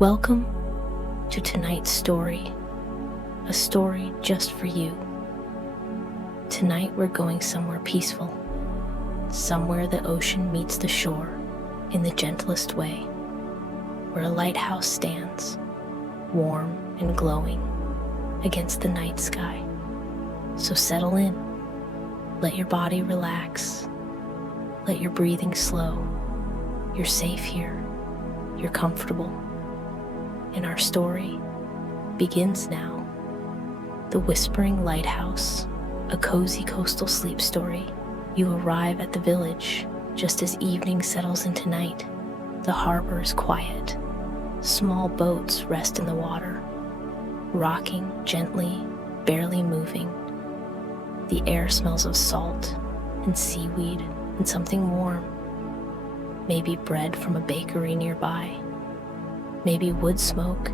Welcome to tonight's story, a story just for you. Tonight we're going somewhere peaceful, somewhere the ocean meets the shore in the gentlest way, where a lighthouse stands, warm and glowing against the night sky. So settle in, let your body relax, let your breathing slow. You're safe here, you're comfortable. And our story begins now. The Whispering Lighthouse, a cozy coastal sleep story. You arrive at the village just as evening settles into night. The harbor is quiet. Small boats rest in the water, rocking gently, barely moving. The air smells of salt and seaweed and something warm. Maybe bread from a bakery nearby. Maybe wood smoke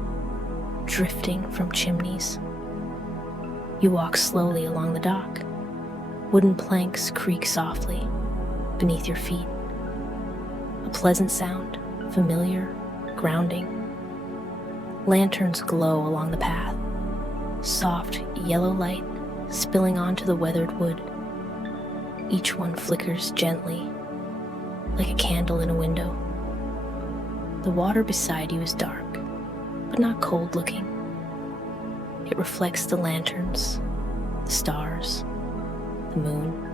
drifting from chimneys. You walk slowly along the dock. Wooden planks creak softly beneath your feet. A pleasant sound, familiar, grounding. Lanterns glow along the path, soft yellow light spilling onto the weathered wood. Each one flickers gently, like a candle in a window. The water beside you is dark, but not cold looking. It reflects the lanterns, the stars, the moon,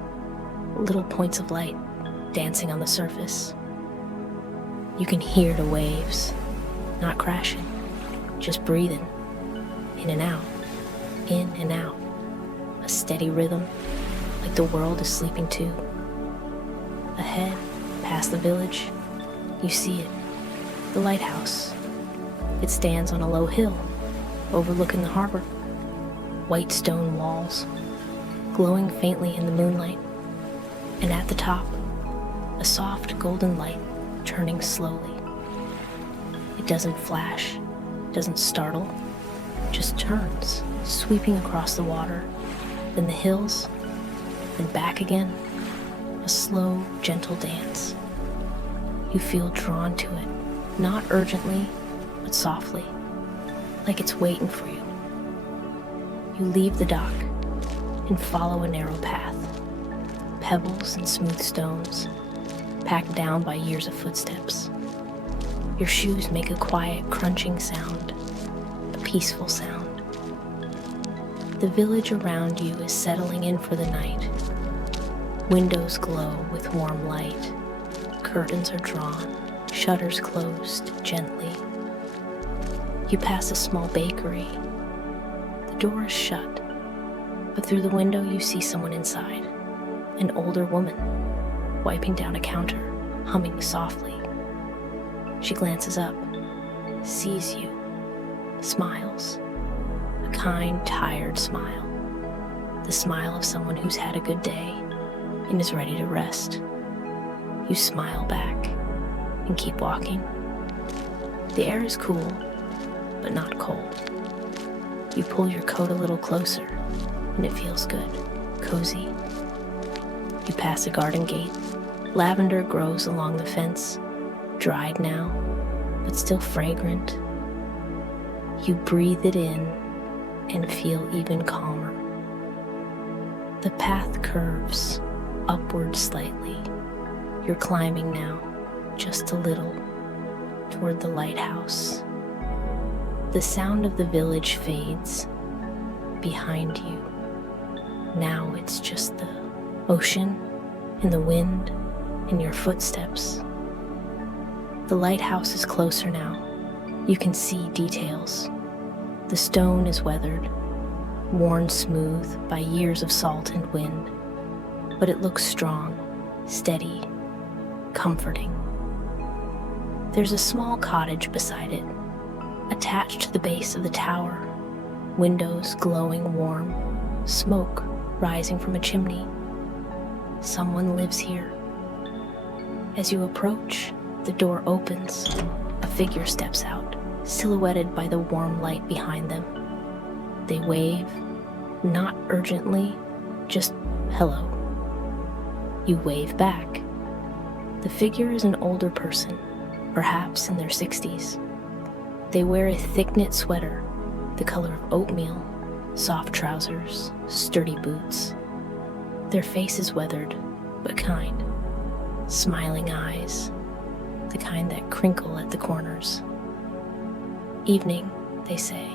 little points of light dancing on the surface. You can hear the waves, not crashing, just breathing, in and out, in and out. A steady rhythm, like the world is sleeping too. Ahead, past the village, you see it. The lighthouse. It stands on a low hill, overlooking the harbor. White stone walls, glowing faintly in the moonlight. And at the top, a soft golden light turning slowly. It doesn't flash, doesn't startle, just turns, sweeping across the water, then the hills, then back again. A slow, gentle dance. You feel drawn to it. Not urgently, but softly, like it's waiting for you. You leave the dock and follow a narrow path. Pebbles and smooth stones, packed down by years of footsteps. Your shoes make a quiet, crunching sound, a peaceful sound. The village around you is settling in for the night. Windows glow with warm light. Curtains are drawn. Shutters closed gently. You pass a small bakery. The door is shut, but through the window you see someone inside, an older woman, wiping down a counter, humming softly. She glances up, sees you, smiles, a kind, tired smile, the smile of someone who's had a good day and is ready to rest. You smile back and keep walking. The air is cool, but not cold. You pull your coat a little closer, and it feels good, cozy. You pass a garden gate. Lavender grows along the fence, dried now, but still fragrant. You breathe it in and feel even calmer. The path curves upward slightly. You're climbing now, just a little, toward the lighthouse. The sound of the village fades behind you. Now it's just the ocean and the wind and your footsteps. The lighthouse is closer now. You can see details. The stone is weathered, worn smooth by years of salt and wind, but it looks strong, steady, comforting. There's a small cottage beside it, attached to the base of the tower, windows glowing warm, smoke rising from a chimney. Someone lives here. As you approach, the door opens. A figure steps out, silhouetted by the warm light behind them. They wave, not urgently, just hello. You wave back. The figure is an older person, perhaps in their 60s. They wear a thick knit sweater, the color of oatmeal, soft trousers, sturdy boots. Their face is weathered, but kind. Smiling eyes, the kind that crinkle at the corners. Evening, they say.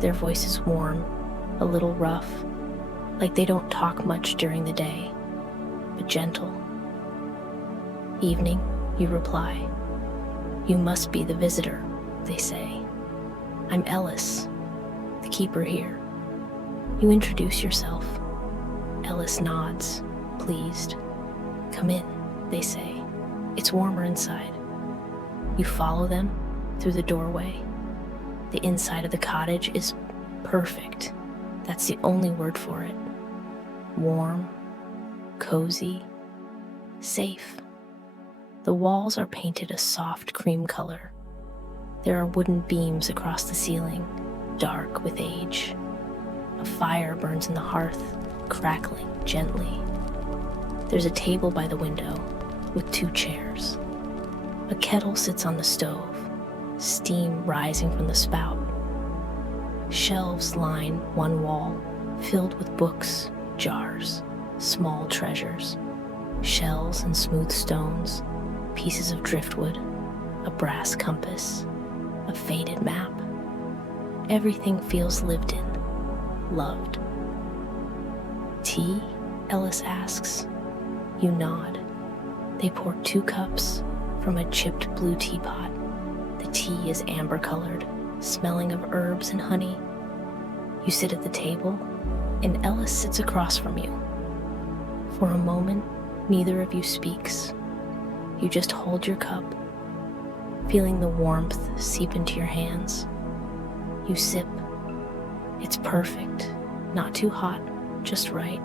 Their voice is warm, a little rough, like they don't talk much during the day, but gentle. Evening, you reply. You must be the visitor, they say. I'm Ellis, the keeper here. You introduce yourself. Ellis nods, pleased. Come in, they say. It's warmer inside. You follow them through the doorway. The inside of the cottage is perfect. That's the only word for it. Warm, cozy, safe. The walls are painted a soft cream color. There are wooden beams across the ceiling, dark with age. A fire burns in the hearth, crackling gently. There's a table by the window with 2 chairs. A kettle sits on the stove, steam rising from the spout. Shelves line one wall, filled with books, jars, small treasures, shells and smooth stones, pieces of driftwood, a brass compass, a faded map. Everything feels lived in, loved. Tea? Ellis asks. You nod. They pour 2 cups from a chipped blue teapot. The tea is amber-colored, smelling of herbs and honey. You sit at the table, and Ellis sits across from you. For a moment, neither of you speaks. You just hold your cup, feeling the warmth seep into your hands. You sip. It's perfect, not too hot, just right,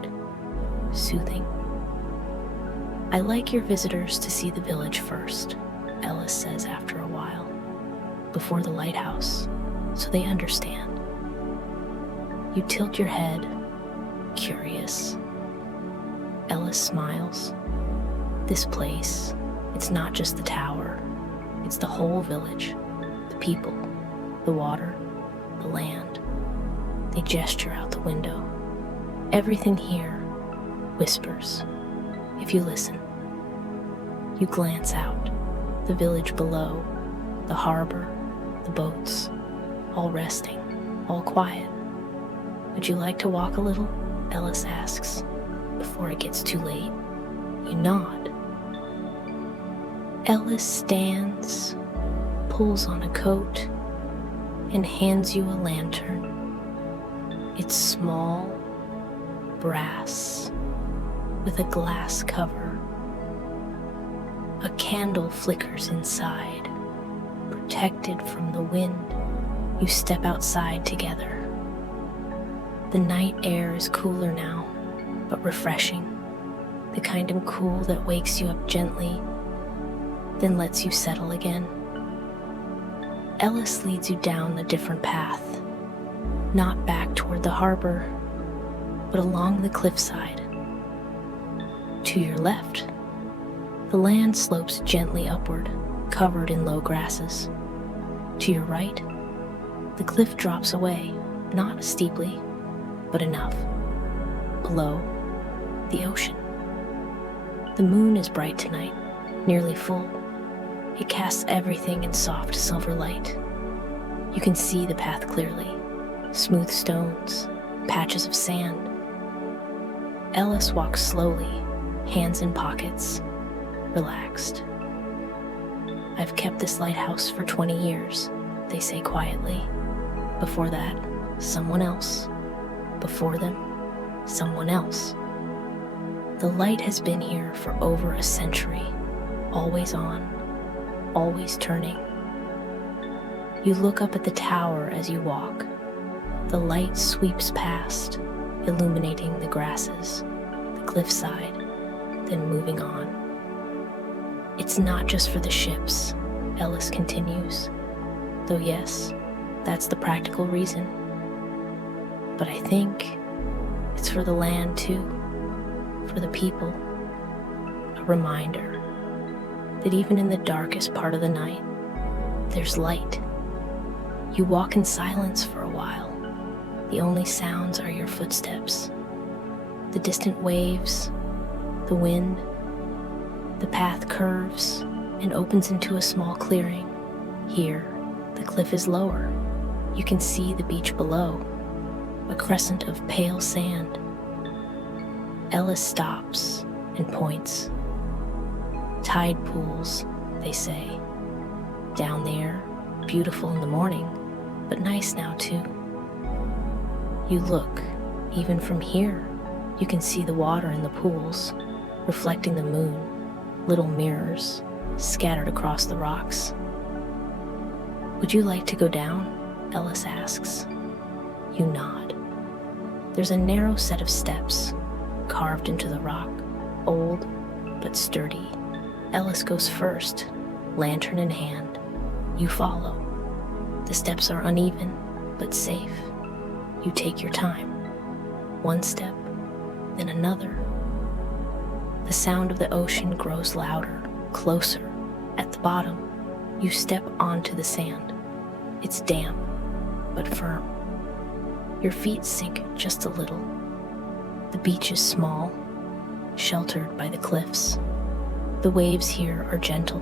soothing. I like your visitors to see the village first, Ellis says after a while, before the lighthouse, so they understand. You tilt your head, curious. Ellis smiles. This place, it's not just the tower, it's the whole village, the people, the water, the land. They gesture out the window. Everything here whispers, if you listen. You glance out, the village below, the harbor, the boats, all resting, all quiet. Would you like to walk a little? Ellis asks, before it gets too late. You nod. Ellis stands, pulls on a coat, and hands you a lantern. It's small, brass, with a glass cover. A candle flickers inside. Protected from the wind, you step outside together. The night air is cooler now, but refreshing. The kind of cool that wakes you up gently, then lets you settle again. Ellis leads you down a different path, not back toward the harbor, but along the cliffside. To your left, the land slopes gently upward, covered in low grasses. To your right, the cliff drops away, not steeply, but enough. Below, the ocean. The moon is bright tonight, nearly full. It casts everything in soft silver light. You can see the path clearly, smooth stones, patches of sand. Ellis walks slowly, hands in pockets, relaxed. I've kept this lighthouse for 20 years, they say quietly. Before that, someone else. Before them, someone else. The light has been here for over a century, always on, always turning. You look up at the tower as you walk. The light sweeps past, illuminating the grasses, the cliffside, then moving on. It's not just for the ships, Ellis continues, though yes, that's the practical reason. But I think it's for the land too, for the people. A reminder that even in the darkest part of the night, there's light, You walk in silence for a while. The only sounds are your footsteps, the distant waves, the wind. The path curves and opens into a small clearing. Here, the cliff is lower. You can see the beach below, a crescent of pale sand. Ellis stops and points. Tide pools, they say. Down there, beautiful in the morning, but nice now too. You look, even from here, you can see the water in the pools, reflecting the moon, little mirrors scattered across the rocks. Would you like to go down? Ellis asks. You nod. There's a narrow set of steps, carved into the rock, old but sturdy. Ellis goes first, lantern in hand. You follow. The steps are uneven, but safe. You take your time. One step, then another. The sound of the ocean grows louder, closer. At the bottom, you step onto the sand. It's damp, but firm. Your feet sink just a little. The beach is small, sheltered by the cliffs. The waves here are gentle,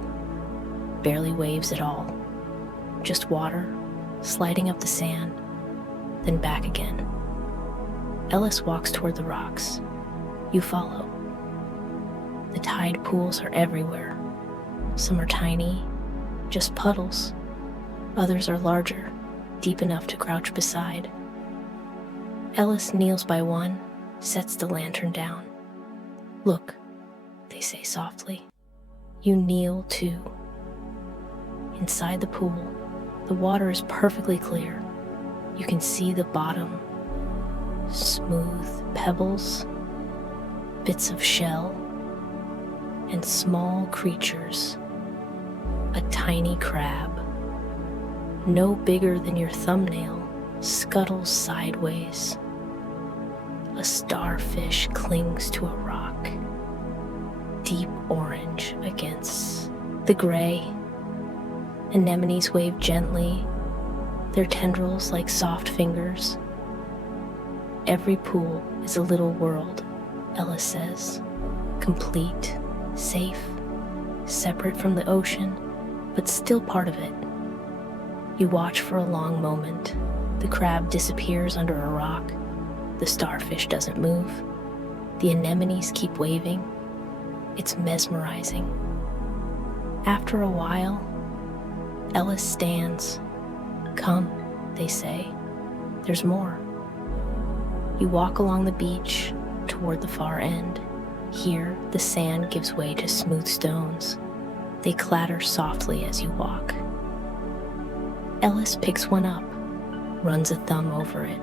barely waves at all. Just water, sliding up the sand, then back again. Ellis walks toward the rocks. You follow. The tide pools are everywhere. Some are tiny, just puddles. Others are larger, deep enough to crouch beside. Ellis kneels by one, sets the lantern down. Look, they say softly. You kneel too. Inside the pool, the water is perfectly clear. You can see the bottom. Smooth pebbles, bits of shell, and small creatures. A tiny crab, no bigger than your thumbnail, scuttles sideways. A starfish clings to a rock, deep orange against the gray. Anemones wave gently, their tendrils like soft fingers. Every pool is a little world, Ellis says, complete, safe, separate from the ocean, but still part of it. You watch for a long moment. The crab disappears under a rock. The starfish doesn't move. The anemones keep waving. It's mesmerizing. After a while, Ellis stands. Come, they say. There's more. You walk along the beach toward the far end. Here, the sand gives way to smooth stones. They clatter softly as you walk. Ellis picks one up, runs a thumb over it.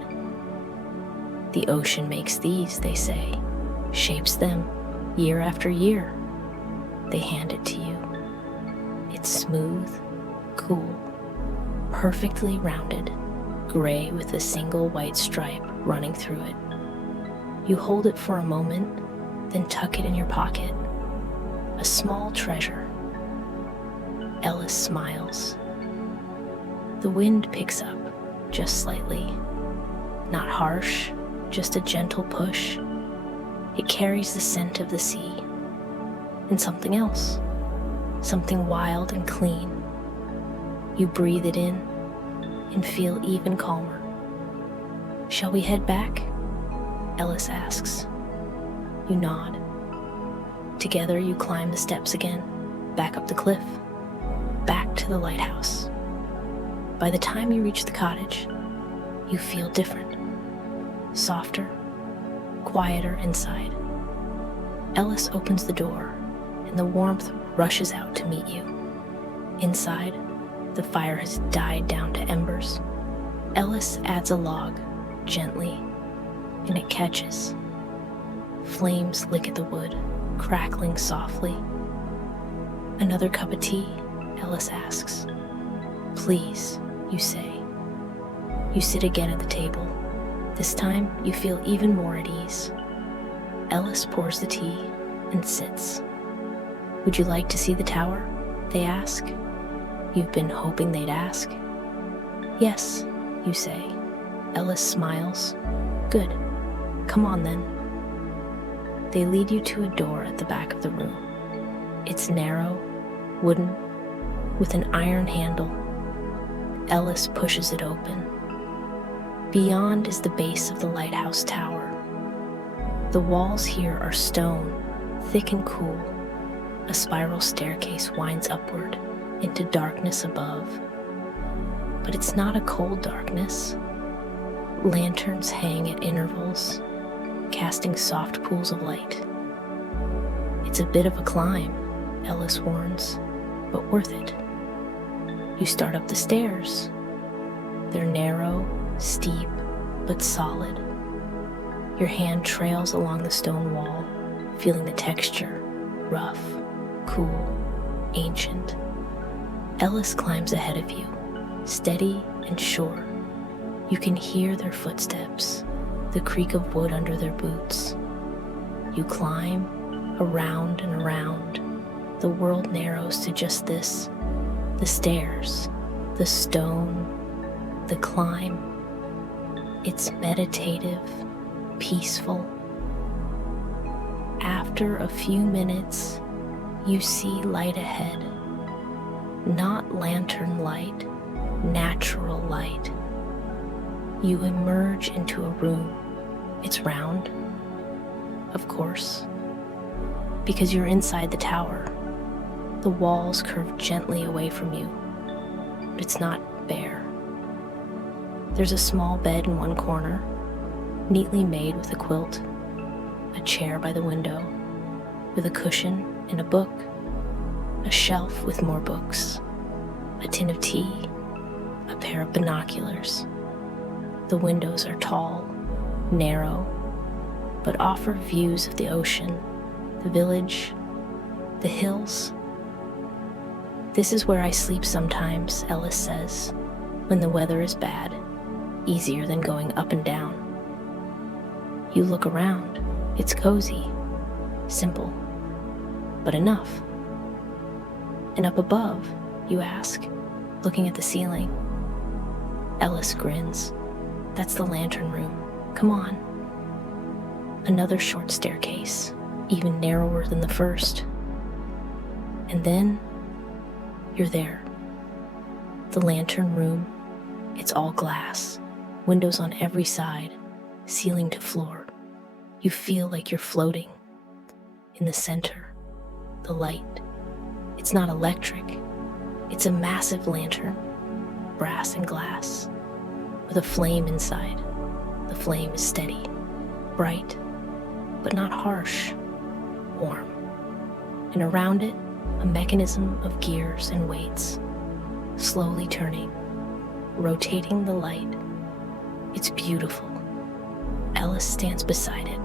The ocean makes these, they say, shapes them year after year. They hand it to you. It's smooth, cool, perfectly rounded, gray with a single white stripe running through it. You hold it for a moment, then tuck it in your pocket. A small treasure. Ellis smiles. The wind picks up, just slightly. Not harsh, just a gentle push. It carries the scent of the sea. And something else. Something wild and clean. You breathe it in and feel even calmer. Shall we head back? Ellis asks. You nod. Together you climb the steps again, back up the cliff, back to the lighthouse. By the time you reach the cottage, you feel different. Softer, quieter inside. Ellis opens the door, and the warmth rushes out to meet you. Inside, the fire has died down to embers. Ellis adds a log, gently, and it catches. Flames lick at the wood, crackling softly. Another cup of tea? Ellis asks. Please, you say. You sit again at the table. This time, you feel even more at ease. Ellis pours the tea and sits. Would you like to see the tower? They ask. You've been hoping they'd ask. Yes, you say. Ellis smiles. Good. Come on then. They lead you to a door at the back of the room. It's narrow, wooden, with an iron handle. Ellis pushes it open. Beyond is the base of the lighthouse tower. The walls here are stone, thick and cool. A spiral staircase winds upward into darkness above. But it's not a cold darkness. Lanterns hang at intervals, casting soft pools of light. It's a bit of a climb, Ellis warns, but worth it. You start up the stairs. They're narrow, steep, but solid. Your hand trails along the stone wall, feeling the texture, rough, cool, ancient. Ellis climbs ahead of you, steady and sure. You can hear their footsteps, the creak of wood under their boots. You climb, around and around. The world narrows to just this: the stairs, the stone, the climb. It's meditative, peaceful. After a few minutes, you see light ahead. Not lantern light, natural light. You emerge into a room. It's round, of course, because you're inside the tower. The walls curve gently away from you, but it's not bare. There's a small bed in one corner, neatly made with a quilt, a chair by the window, with a cushion and a book, a shelf with more books, a tin of tea, a pair of binoculars. The windows are tall, narrow, but offer views of the ocean, the village, the hills. This is where I sleep sometimes, Ellis says, when the weather is bad, easier than going up and down. You look around. It's cozy, simple, but enough. And up above, you ask, looking at the ceiling. Ellis grins. That's the lantern room. Come on. Another short staircase, even narrower than the first. And then, you're there. The lantern room, it's all glass, windows on every side, ceiling to floor. You feel like you're floating. In the center, the light. It's not electric. It's a massive lantern, brass and glass, with a flame inside. The flame is steady, bright, but not harsh, warm. And around it, a mechanism of gears and weights, slowly turning, rotating the light. It's beautiful. Ellis stands beside it,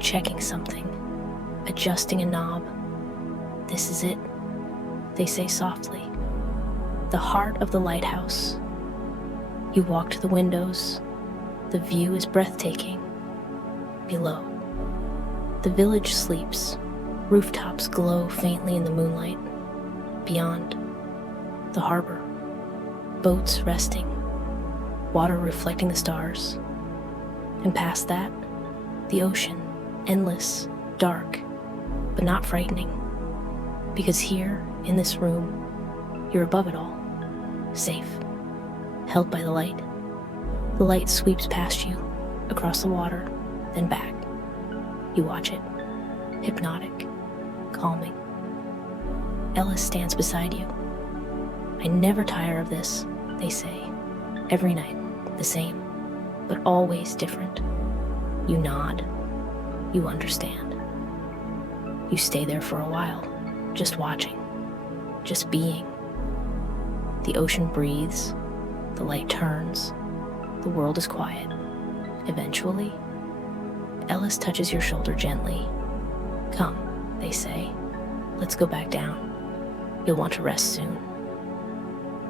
checking something, adjusting a knob. This is it, they say softly. The heart of the lighthouse. You walk to the windows. The view is breathtaking. Below, the village sleeps. Rooftops glow faintly in the moonlight. Beyond, the harbor. Boats resting. Water reflecting the stars. And past that, the ocean. Endless, dark, but not frightening. Because here, in this room, you're above it all. Safe. Held by the light. The light sweeps past you, across the water, then back. You watch it. Hypnotic. Calming. Ellis stands beside you. I never tire of this, they say. Every night, the same, but always different. You nod. You understand. You stay there for a while, just watching, just being. The ocean breathes, the light turns, the world is quiet. Eventually, Ellis touches your shoulder gently. Come, they say. Let's go back down. You'll want to rest soon.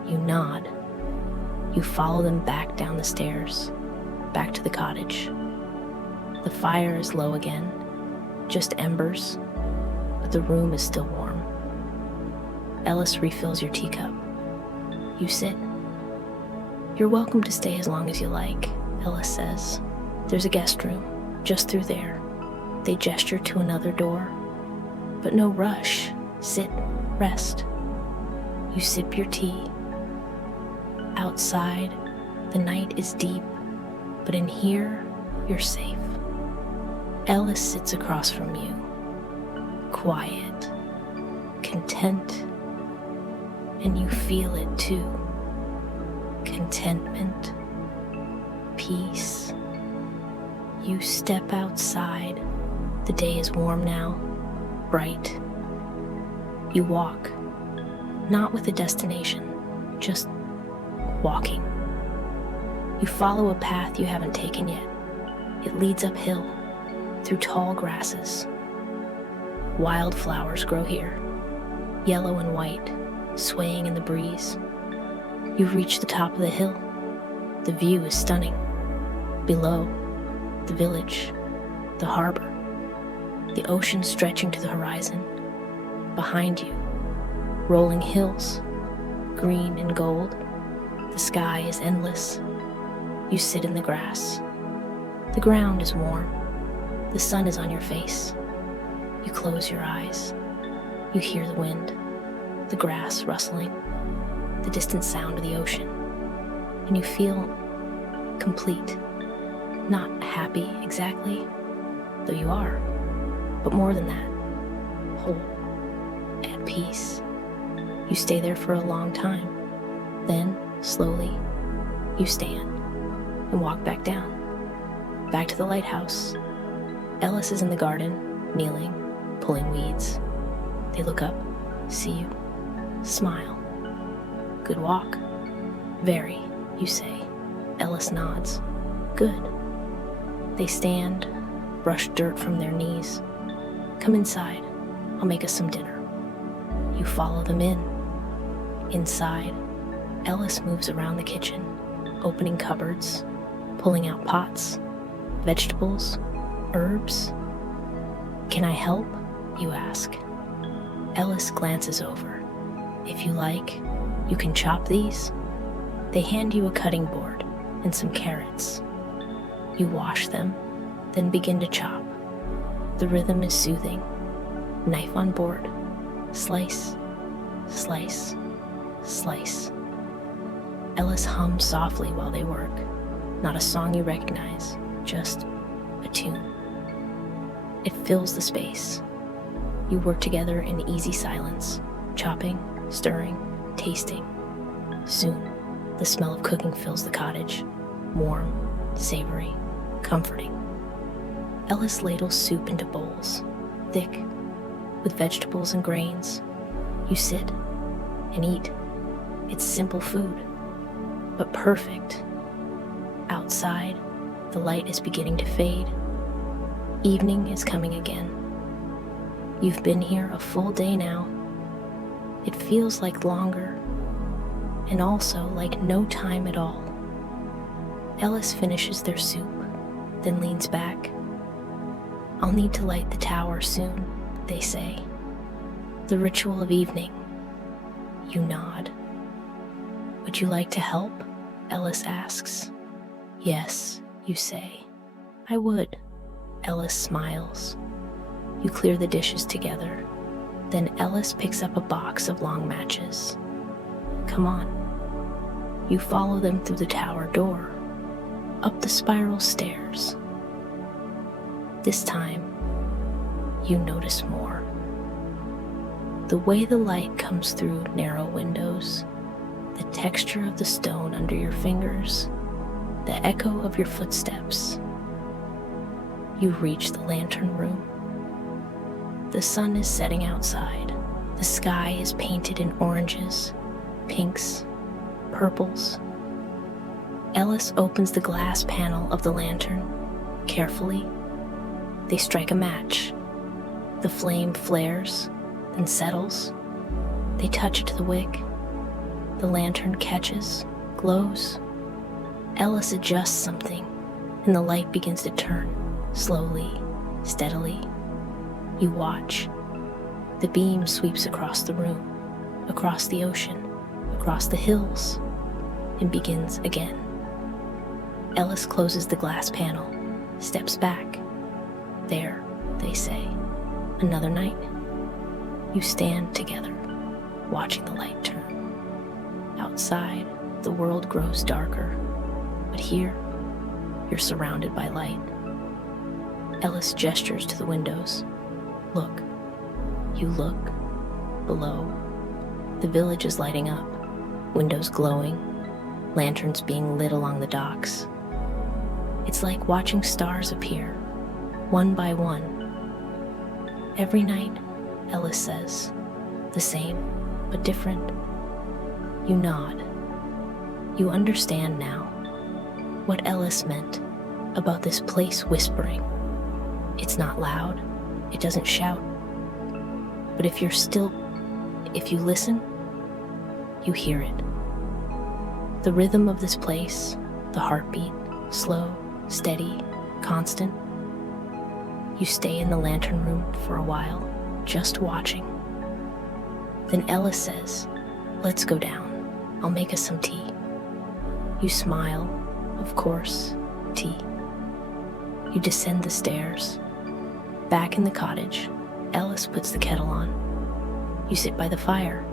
You nod. You follow them back down the stairs, back to the cottage. The fire is low again, just embers, but the room is still warm. Ellis refills your teacup. You sit. "You're welcome to stay as long as you like," Ellis says. "There's a guest room, just through there." They gesture to another door. "But no rush. Sit, rest." You sip your tea. Outside, the night is deep, but in here, you're safe. Ellis sits across from you, quiet, content, and you feel it too. Contentment, peace. You step outside. The day is warm now, bright. You walk, not with a destination, just walking. You follow a path you haven't taken yet. It leads uphill, through tall grasses. Wildflowers grow here, yellow and white, swaying in the breeze. You reach the top of the hill. The view is stunning. Below, the village, the harbor, the ocean stretching to the horizon. Behind you, rolling hills, green and gold. The sky is endless. You sit in the grass. The ground is warm. The sun is on your face. You close your eyes. You hear the wind, the grass rustling, the distant sound of the ocean, and you feel complete. Not happy exactly, though you are, but more than that, whole, at peace. You stay there for a long time. Then, slowly, you stand and walk back down, back to the lighthouse. Ellis is in the garden, kneeling, pulling weeds. They look up, see you, smile. "Good walk." "Very," you say. Ellis nods. "Good." They stand, brush dirt from their knees. "Come inside. I'll make us some dinner." You follow them in. Inside, Ellis moves around the kitchen, opening cupboards, pulling out pots, vegetables, herbs. "Can I help?" you ask. Ellis glances over. "If you like, you can chop these." They hand you a cutting board and some carrots. You wash them, then begin to chop. The rhythm is soothing. Knife on board. Slice, slice, slice. Ellis hums softly while they work. Not a song you recognize, just a tune. It fills the space. You work together in easy silence, chopping, stirring, tasting. Soon, the smell of cooking fills the cottage, warm, savory, comforting. Ellis ladles soup into bowls, thick, with vegetables and grains. You sit and eat. It's simple food, but perfect. Outside, the light is beginning to fade. Evening is coming again. You've been here a full day now. It feels like longer, and also like no time at all. Ellis finishes their soup, then leans back. "I'll need to light the tower soon," they say. "The ritual of evening." You nod. "Would you like to help?" Ellis asks. "Yes," you say. "I would." Ellis smiles. You clear the dishes together. Then Ellis picks up a box of long matches. "Come on." You follow them through the tower door, up the spiral stairs. This time, you notice more. The way the light comes through narrow windows, the texture of the stone under your fingers, the echo of your footsteps. You reach the lantern room. The sun is setting outside. The sky is painted in oranges, pinks, purples. Ellis opens the glass panel of the lantern. Carefully, they strike a match. The flame flares, then settles. They touch it to the wick. The lantern catches, glows. Ellis adjusts something, and the light begins to turn, slowly, steadily. You watch. The beam sweeps across the room, across the ocean, across the hills. and begins again. Ellis closes the glass panel, steps back. There, they say, another night. You stand together, watching the light turn. Outside, the world grows darker, but here, you're surrounded by light. Ellis gestures to the windows. Look. You look. Below. The village is lighting up, windows glowing, lanterns being lit along the docks. It's like watching stars appear, one by one. Every night, Ellis says, the same, but different. You nod. You understand now what Ellis meant about this place whispering. It's not loud, it doesn't shout. But if you listen, you hear it. The rhythm of this place, the heartbeat, slow, steady, constant. You stay in the lantern room for a while, just watching. Then Ellis says, let's go down. I'll make us some tea. You smile, of course, tea. You descend the stairs. Back in the cottage, Ellis puts the kettle on. You sit by the fire.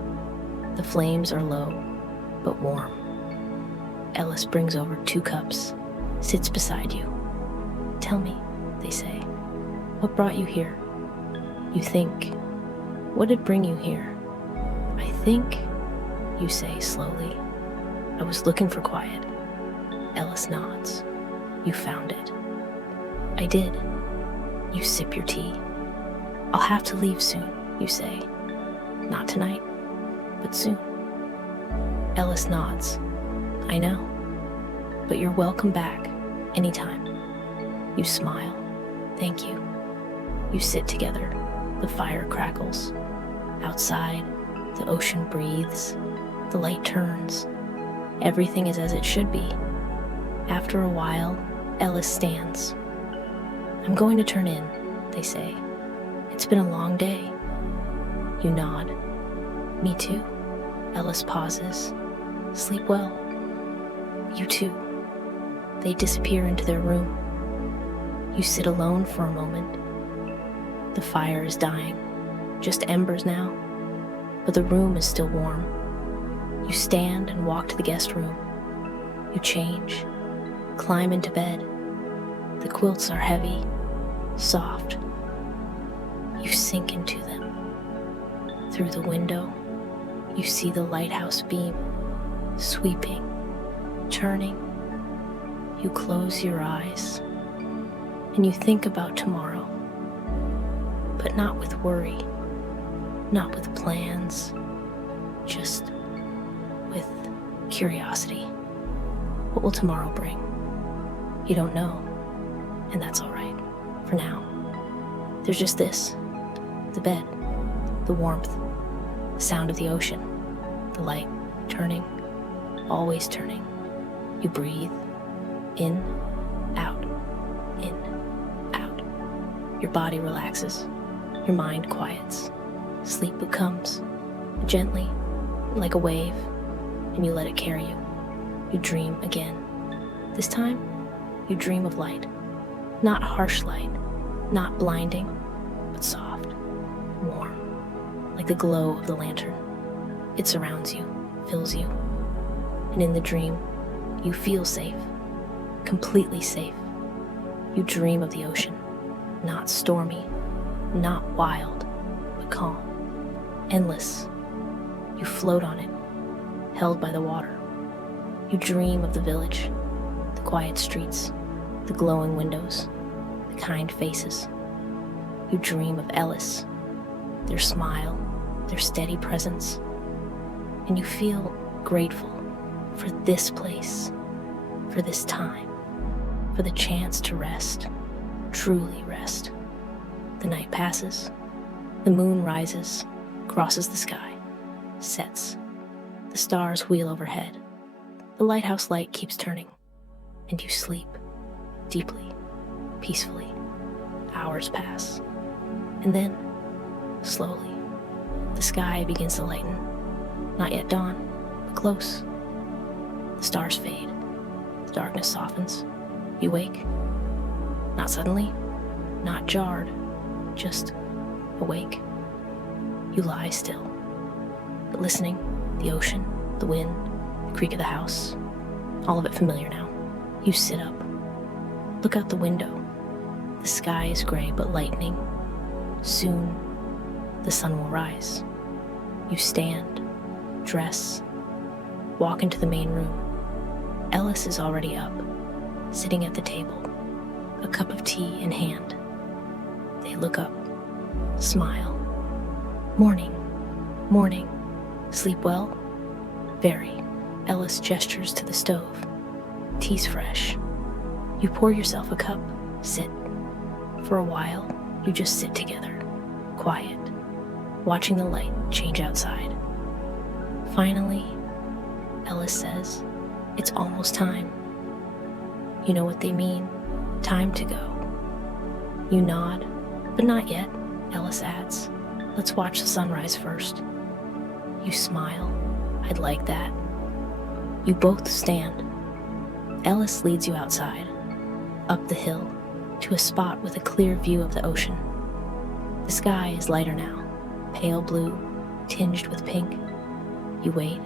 The flames are low, but warm. Ellis brings over 2 cups, sits beside you. Tell me, they say, what brought you here? You think, what did bring you here? I think, you say slowly, I was looking for quiet. Ellis nods. You found it. I did. You sip your tea. I'll have to leave soon, you say. Not tonight, but soon. Ellis nods. I know, but you're welcome back anytime. You smile. Thank you. You sit together. The fire crackles. Outside, the ocean breathes. The light turns. Everything is as it should be. After a while, Ellis stands. I'm going to turn in, they say. It's been a long day. You nod. Me too. Ellis pauses. Sleep well. You too. They disappear into their room. You sit alone for a moment. The fire is dying. Just embers now. But the room is still warm. You stand and walk to the guest room. You change. Climb into bed. The quilts are heavy, soft. You sink into them. Through the window, you see the lighthouse beam, sweeping, turning. You close your eyes, and you think about tomorrow, but not with worry, not with plans, just with curiosity. What will tomorrow bring? You don't know, and that's all right, for now. There's just this, the bed, the warmth, the sound of the ocean, the light turning, always turning. You breathe, in, out, in, out. Your body relaxes, your mind quiets. Sleep comes, gently, like a wave, and you let it carry you. You dream again. This time, you dream of light. Not harsh light, not blinding, but soft, warm, like the glow of the lantern. It surrounds you, fills you. And in the dream, you feel safe, completely safe. You dream of the ocean, not stormy, not wild, but calm, endless. You float on it, held by the water. You dream of the village, the quiet streets, the glowing windows, the kind faces. You dream of Ellis, their smile, their steady presence. And you feel grateful for this place, for this time, for the chance to rest, truly rest. The night passes, the moon rises, crosses the sky, sets. The stars wheel overhead. The lighthouse light keeps turning, and you sleep deeply, peacefully. Hours pass, and then, slowly, the sky begins to lighten. Not yet dawn, but close. The stars fade. The darkness softens. You wake. Not suddenly, not jarred, just awake. You lie still, but listening, the ocean, the wind, the creak of the house, all of it familiar now. You sit up, look out the window. The sky is gray but lightening. Soon, the sun will rise. You stand, dress, walk into the main room. Ellis is already up, sitting at the table, a cup of tea in hand. They look up, smile. Morning, morning. Sleep well? Very. Ellis gestures to the stove. Tea's fresh. You pour yourself a cup, sit. For a while, you just sit together, quiet, watching the light change outside. Finally, Ellis says, "It's almost time." You know what they mean, time to go. You nod, but not yet, Ellis adds. Let's watch the sunrise first. You smile, I'd like that. You both stand. Ellis leads you outside, up the hill, to a spot with a clear view of the ocean. The sky is lighter now, pale blue, tinged with pink. You wait,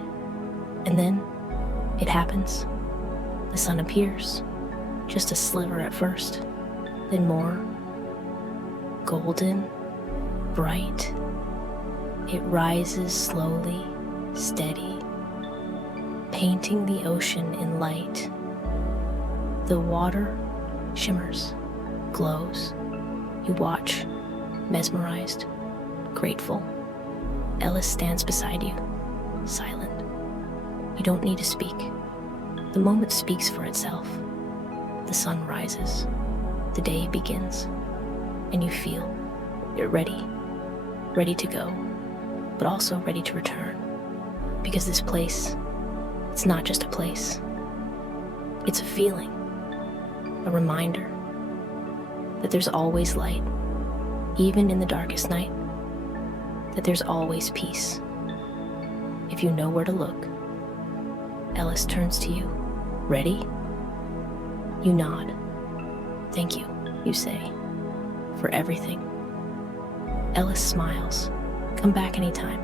and then it happens. The sun appears, just a sliver at first, then more. Golden, bright. It rises slowly, steady, painting the ocean in light. The water shimmers, glows. You watch, mesmerized, grateful. Ellis stands beside you, silent. You don't need to speak. The moment speaks for itself. The sun rises. The day begins. And you feel you're ready to go, but also ready to return. Because this place, it's not just a place. It's a feeling, a reminder that there's always light, even in the darkest night, that there's always peace. If you know where to look. Ellis turns to you. Ready? You nod. Thank you, you say, for everything. Ellis smiles. Come back anytime.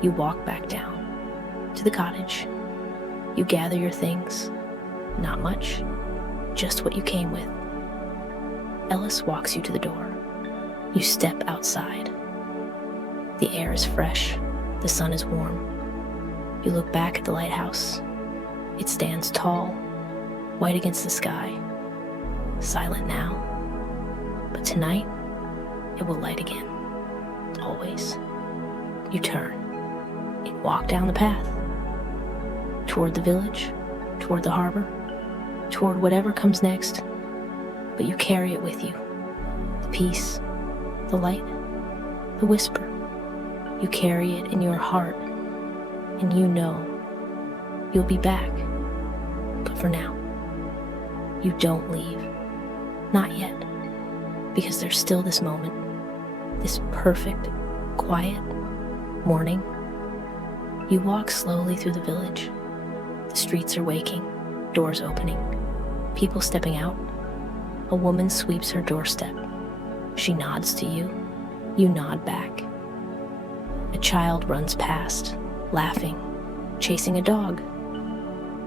You walk back down to the cottage. You gather your things. Not much, just what you came with. Ellis walks you to the door. You step outside. The air is fresh. The sun is warm. You look back at the lighthouse. It stands tall, white against the sky. Silent now. But tonight, it will light again. Always. You turn and walk down the path. Toward the village, toward the harbor, toward whatever comes next. But you carry it with you. The peace, the light, the whisper. You carry it in your heart, and you know you'll be back. But for now, you don't leave. Not yet. Because there's still this moment, this perfect, quiet morning. You walk slowly through the village. The streets are waking, doors opening, people stepping out. A woman sweeps her doorstep. She nods to you. You nod back. A child runs past, laughing, chasing a dog.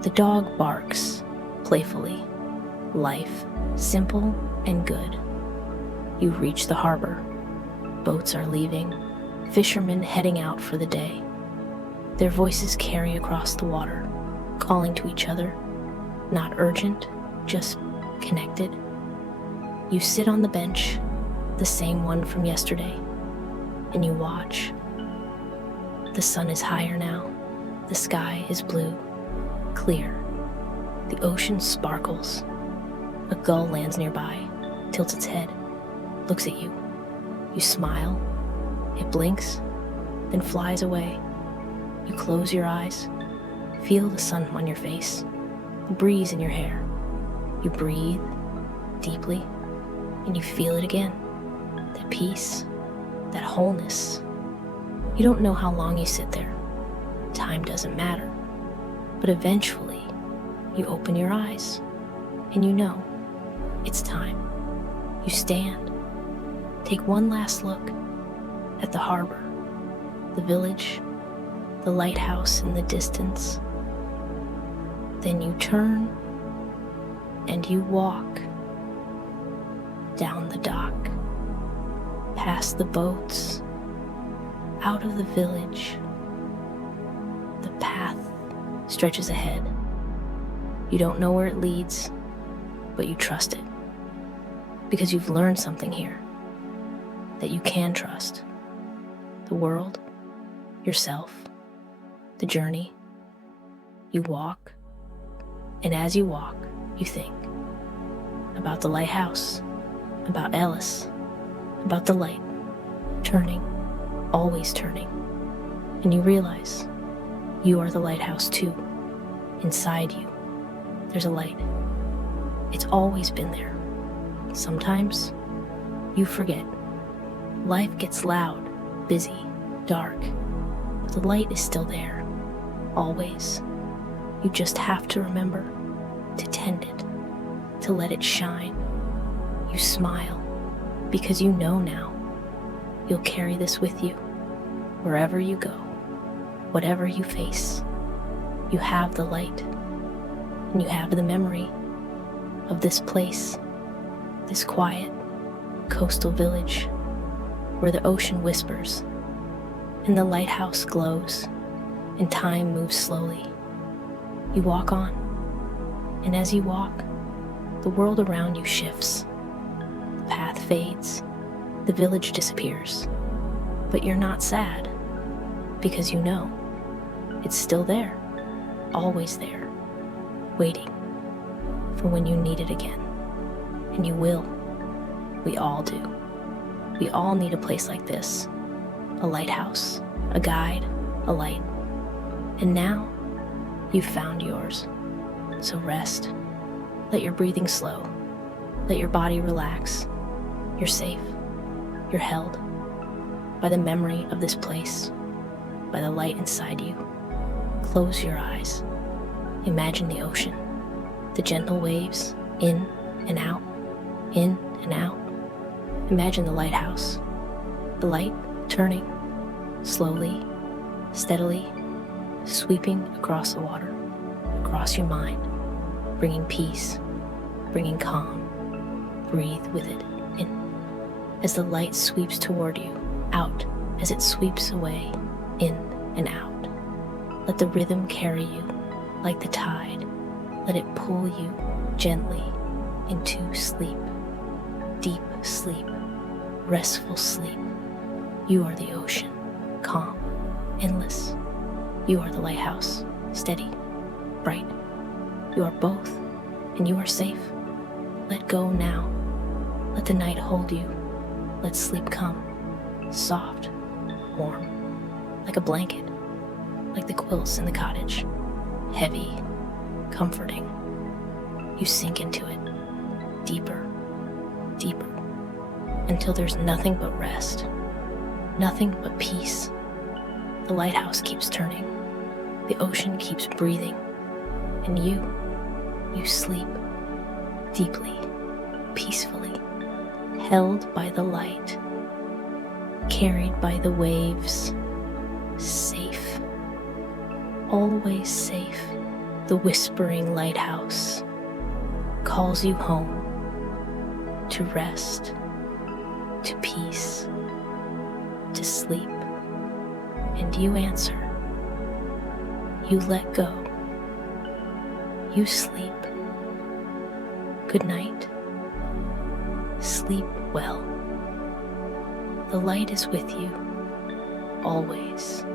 The dog barks, playfully. Life, simple and good. You reach the harbor. Boats are leaving, fishermen heading out for the day. Their voices carry across the water, calling to each other. Not urgent, just connected. You sit on the bench, the same one from yesterday, and you watch. The sun is higher now. The sky is blue, clear. The ocean sparkles. A gull lands nearby, tilts its head, looks at you. You smile. It blinks, then flies away. You close your eyes, feel the sun on your face, the breeze in your hair. You breathe deeply, and you feel it again. That peace, that wholeness. You don't know how long you sit there. Time doesn't matter. But eventually, You open your eyes, and you know it's time. You stand, take one last look at the harbor, the village, the lighthouse in the distance. Then you turn and you walk down the dock, past the boats, out of the village. The path stretches ahead. You don't know where it leads, but you trust it because you've learned something here that you can trust. The world, yourself, the journey. You walk, and as you walk, you think about the lighthouse, about Alice, about the light, turning, always turning. And you realize you are the lighthouse too. Inside you, there's a light. It's always been there. Sometimes you forget. Life gets loud, busy, dark, but the light is still there, always. You just have to remember to tend it, to let it shine. You smile because you know now you'll carry this with you wherever you go, whatever you face. You have the light, and you have the memory of this place, this quiet coastal village where the ocean whispers and the lighthouse glows and time moves slowly. You walk on, and as you walk, the world around you shifts. The path fades, the village disappears, but you're not sad because you know it's still there, always there, waiting for when you need it again. And you will. We all do. We all need a place like this, a lighthouse, a guide, a light. And now you've found yours. So rest, let your breathing slow, let your body relax. You're safe, you're held by the memory of this place, by the light inside you. Close your eyes, imagine the ocean, the gentle waves, in and out, in and out. Imagine the lighthouse, the light turning, slowly, steadily, sweeping across the water, across your mind, bringing peace, bringing calm. Breathe with it in. As the light sweeps toward you, out as it sweeps away, in and out. Let the rhythm carry you like the tide. Let it pull you gently into sleep, deep sleep, restful sleep. You are the ocean, calm, endless. You are the lighthouse, steady, bright. You are both, and you are safe. Let go now. Let the night hold you. Let sleep come, soft, warm, like a blanket, like the quilts in the cottage, heavy, comforting. You sink into it, deeper, deeper, until there's nothing but rest, nothing but peace. The lighthouse keeps turning, the ocean keeps breathing, and you sleep deeply, peacefully, held by the light, carried by the waves, safe, always safe. The whispering lighthouse calls you home, to rest, to peace, to sleep. And you answer. You let go. You sleep. Good night. Sleep well. The light is with you, always.